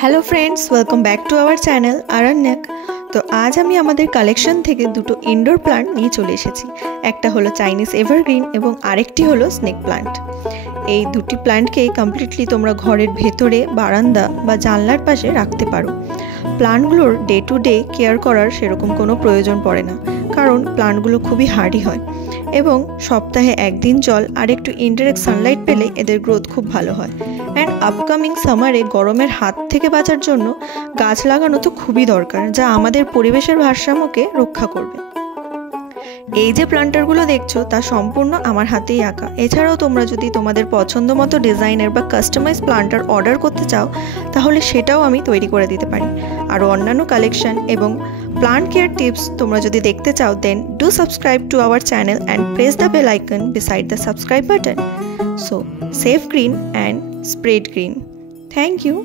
Hello friends, welcome back to our channel Aranyak. तो आज আমি আমাদের কালেকশন থেকে দুটো ইনডোর প্লান্ট নিয়ে চলে এসেছি। একটা হলো চাইনিজ এভারগ্রিন এবং আরেকটি হলো স্নেক প্লান্ট। এই দুটি প্লান্টকে কমপ্লিটলি তোমরা ঘরের ভেতরে, বারান্দা বা জানলার পাশে রাখতে পারো। প্লান্টগুলোর ডে টু ডে কেয়ার করার সেরকম কোনো প্রয়োজন পড়ে না, কারণ প্লান্টগুলো খুবই হার্ডি হয় এবং সপ্তাহে একদিন জল আর একটু ইনডাইরেক্ট সানলাইট পেলে এদের গ্রোথ খুব ভালো হয়। অ্যান্ড আপকামিং সামারে গরমের হাত থেকে বাঁচার জন্য গাছ লাগানো তো খুবই দরকার, যা আমাদের পরিবেশের ভারসাম্যকে রক্ষা করবে। এই যে প্লান্টারগুলো দেখছো তা সম্পূর্ণ আমার হাতেই আঁকা। এছাড়াও তোমরা যদি তোমাদের পছন্দ মতো ডিজাইনের বা কাস্টমাইজ প্লান্টার অর্ডার করতে চাও তাহলে সেটাও আমি তৈরি করে দিতে পারি। আরও অন্যান্য কালেকশন এবং প্লান্ট কেয়ার টিপস তোমরা যদি দেখতে চাও, then do subscribe to our channel and press the bell icon beside the subscribe button. So save green and spread green. Thank you.